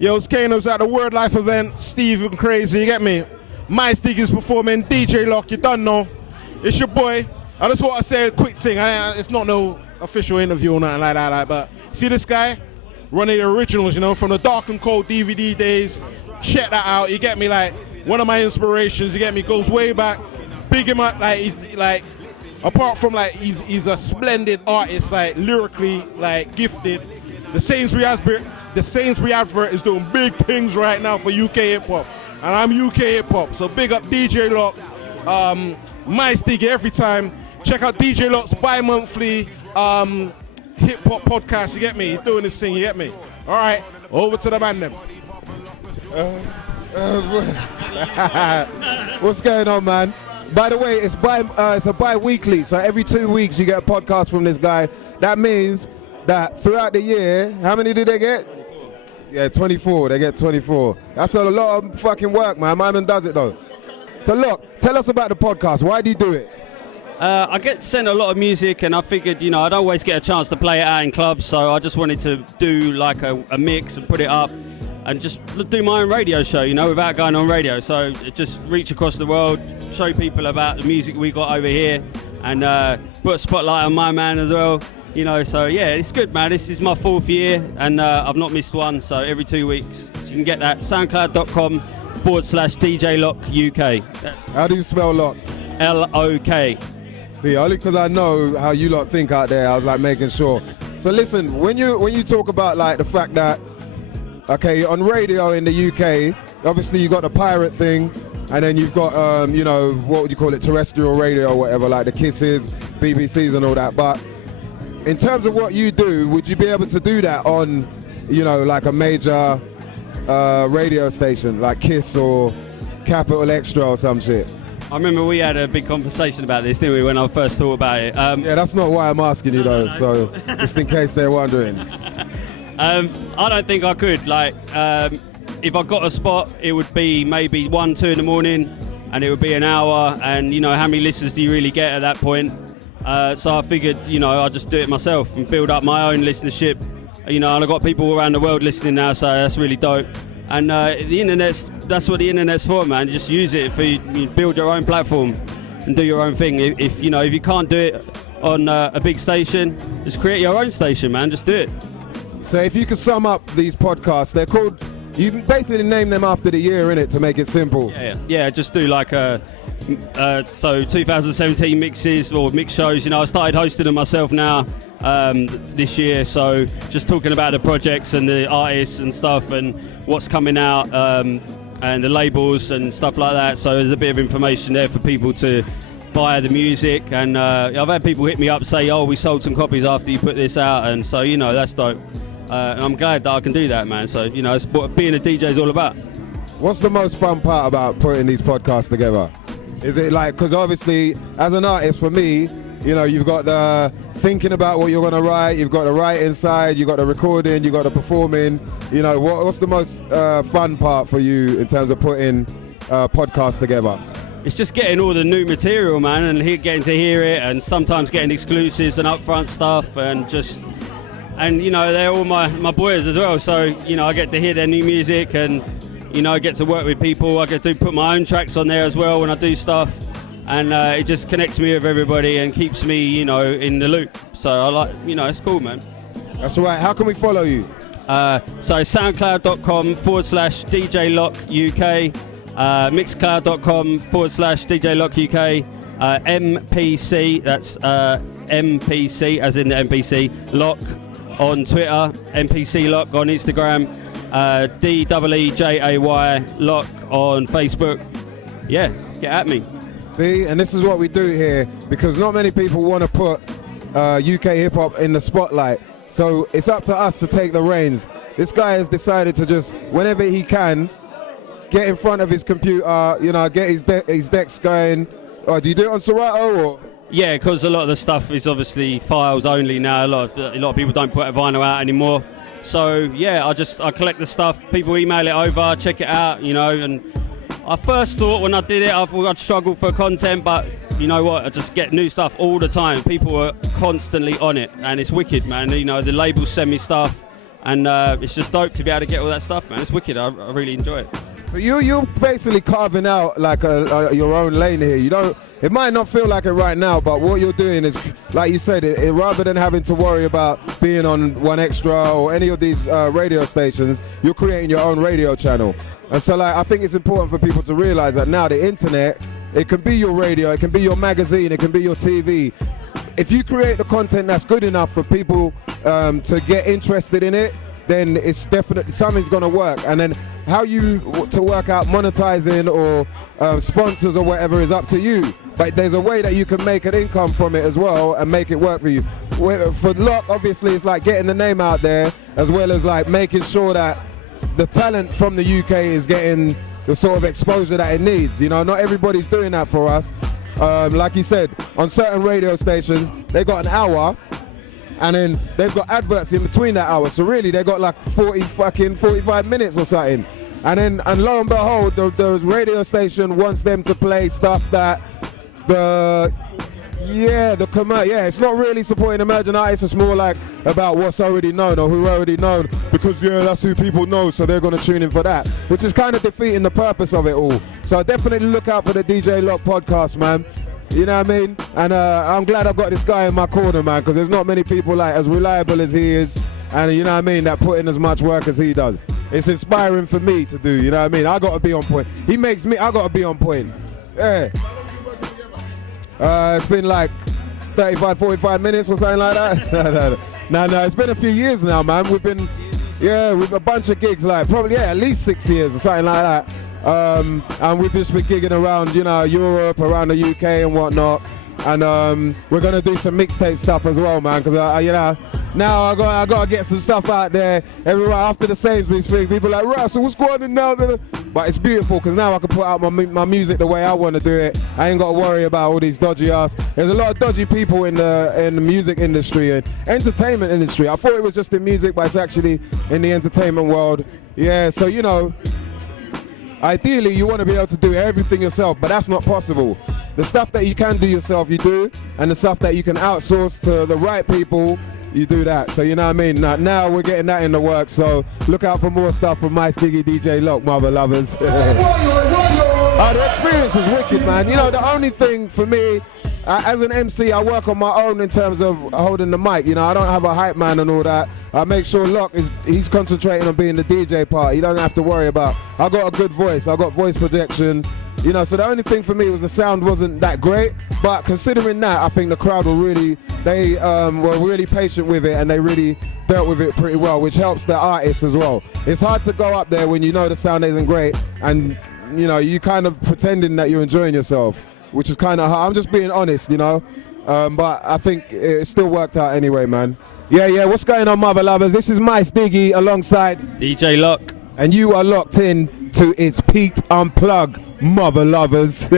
Yo, it's Kano's at the Wordlife event. Steve and Crazy, you get me? Mysdiggi is performing. DJ Lok, you done know. It's your boy. I just want to say a quick thing. It's not no official interview or nothing like that. But see this guy? Running the originals, you know, from the Dark and Cold DVD days. Check that out. You get me? Like, one of my inspirations, you get me? Goes way back. Big him up. Like, he's like, apart from like, he's a splendid artist, like, lyrically, like, gifted. The Sainsbury advert is doing big things right now for UK hip-hop. And I'm UK hip-hop. So big up DJ Lok, Mysdiggi every time. Check out DJ Lok's bi-monthly hip-hop podcast, you get me? He's doing this thing, you get me? All right, over to the man then. What's going on, man? By the way, it's a bi-weekly, so every 2 weeks you get a podcast from this guy. That means that throughout the year, how many do they get? 24. Yeah, 24. They get 24. That's a lot of fucking work, man. My man does it, though. So, look, tell us about the podcast. Why do you do it? I get sent a lot of music, and I figured, you know, I don't always get a chance to play it out in clubs, so I just wanted to do like a mix and put it up and just do my own radio show, you know, without going on radio. So just reach across the world, show people about the music we got over here, and put a spotlight on my man as well, you know. So yeah, it's good, man. This is my 4th year, and I've not missed one, so every 2 weeks. So you can get that, soundcloud.com/DJ Lok UK. How do you spell Lok? L-O-K. See, only because I know how you lot think out there, I was like making sure. So listen, when you talk about like the fact that, okay, on radio in the UK, obviously you got the pirate thing, and then you've got, you know, what would you call it, terrestrial radio or whatever, like the Kisses, BBCs and all that. But in terms of what you do, would you be able to do that on, you know, like a major radio station, like Kiss or Capital Extra or some shit? I remember we had a big conversation about this, didn't we, when I first thought about it. Yeah, that's not why I'm asking you though, so just in case they're wondering. I don't think I could. Like, if I got a spot, it would be maybe 1, 2 in the morning, and it would be an hour, and, you know, how many listeners do you really get at that point? So I figured, you know, I'll just do it myself and build up my own listenership. You know, and I've got people around the world listening now, so that's really dope. And the that's what the internet's for, man. Just use it for you build your own platform and do your own thing. If you know, if you can't do it on a big station, just create your own station, man. Just do it. So if you could sum up these podcasts, they're called, you basically name them after the year, innit, to make it simple. Yeah. Just do like so 2017 mixes or mix shows. You know, I started hosting them myself now this year. So just talking about the projects and the artists and stuff and what's coming out and the labels and stuff like that. So there's a bit of information there for people to buy the music. And I've had people hit me up say, "Oh, we sold some copies after you put this out," and so, you know, that's dope. And I'm glad that I can do that, man. So, you know, it's what being a DJ is all about. What's the most fun part about putting these podcasts together? Is it like, because obviously as an artist, for me, you know, you've got the thinking about what you're going to write, you've got the writing side, you've got the recording, you've got the performing. You know, what's the most fun part for you in terms of putting podcasts together? It's just getting all the new material, man, and getting to hear it, and sometimes getting exclusives and upfront stuff, and you know, they're all my boys as well, so, you know, I get to hear their new music, and, you know, I get to work with people. I get to put my own tracks on there as well when I do stuff, and it just connects me with everybody and keeps me, you know, in the loop. So I like, you know, it's cool, man. That's right. How can we follow you? So soundcloud.com/DJ Lok UK, mixcloud.com/DJ Lok UK, MPC, that's MPC as in the MPC, Lok on Twitter, MPC Lok on Instagram, DEEJAY Lok on Facebook. Yeah, get at me. See, and this is what we do here, because not many people want to put UK hip-hop in the spotlight. So it's up to us to take the reins. This guy has decided to just, whenever he can, get in front of his computer, you know, get his decks going. Oh, do you do it on Serato or? Yeah, because a lot of the stuff is obviously files only now. A lot of people don't put a vinyl out anymore. So yeah, I collect the stuff. People email it over, check it out, you know. And I first thought when I did it, I thought I'd struggle for content, but you know what? I just get new stuff all the time. People are constantly on it, and it's wicked, man. You know, the labels send me stuff. and it's just dope to be able to get all that stuff, man. It's wicked. I really enjoy it. So you're basically carving out like your own lane here. You don't. It might not feel like it right now, but what you're doing is, like you said, rather than having to worry about being on One Extra or any of these radio stations, you're creating your own radio channel. And so, like, I think it's important for people to realize that now the internet, it can be your radio, it can be your magazine, it can be your TV. If you create the content that's good enough for people to get interested in it, then it's definitely something's gonna work. And then how you to work out monetizing or sponsors or whatever is up to you. But there's a way that you can make an income from it as well and make it work for you. For Lok, obviously, it's like getting the name out there as well as like making sure that the talent from the UK is getting the sort of exposure that it needs. You know, not everybody's doing that for us. Like you said, on certain radio stations, they got an hour, and then they've got adverts in between that hour. So really, they got like 45 minutes or something. And lo and behold, the radio station wants them to play stuff that it's not really supporting emerging artists. It's more like about what's already known or who already known, because that's who people know, so they're gonna tune in for that, which is kind of defeating the purpose of it all. So definitely look out for the DJ Lok podcast, man. You know what I mean? And I'm glad I've got this guy in my corner, man, because there's not many people like as reliable as he is, and you know what I mean, that put in as much work as he does. It's inspiring for me to do, you know what I mean? I gotta be on point. He makes me, I gotta be on point. Yeah. It's been like 35, 45 minutes or something like that. No, it's been a few years now, man. We've been, with a bunch of gigs, like probably, at least 6 years or something like that. And we've just been gigging around, Europe, around the UK and whatnot. And we're gonna do some mixtape stuff as well, man, because now I gotta get some stuff out there. Everywhere after the Sainsbury's thing, people are like, right, so what's going on now? But it's beautiful because now I can put out my music the way I want to do it. I ain't got to worry about all these dodgy ass. There's a lot of dodgy people in the music industry and entertainment industry. I thought it was just in music, but it's actually in the entertainment world. Yeah, so ideally you want to be able to do everything yourself, but that's not possible. The stuff that you can do yourself, you do, and the stuff that you can outsource to the right people, you do that. So you know what I mean? Now we're getting that in the works, so look out for more stuff from Mysdiggi, DJ Lok, mother lovers. The experience was wicked, man. The only thing for me, as an MC, I work on my own in terms of holding the mic. I don't have a hype man and all that. I make sure Lok he's concentrating on being the DJ part. He doesn't have to worry about. I got a good voice. I got voice projection. So the only thing for me was the sound wasn't that great. But considering that, I think the crowd were really patient with it, and they really dealt with it pretty well, which helps the artists as well. It's hard to go up there when the sound isn't great, and you kind of pretending that you're enjoying yourself, which is kind of hard. I'm just being honest, but I think it still worked out anyway, man. Yeah, what's going on, mother lovers? This is Mysdiggi alongside DJ Lok. And you are locked in to It's Peaked Unplugged, mother lovers.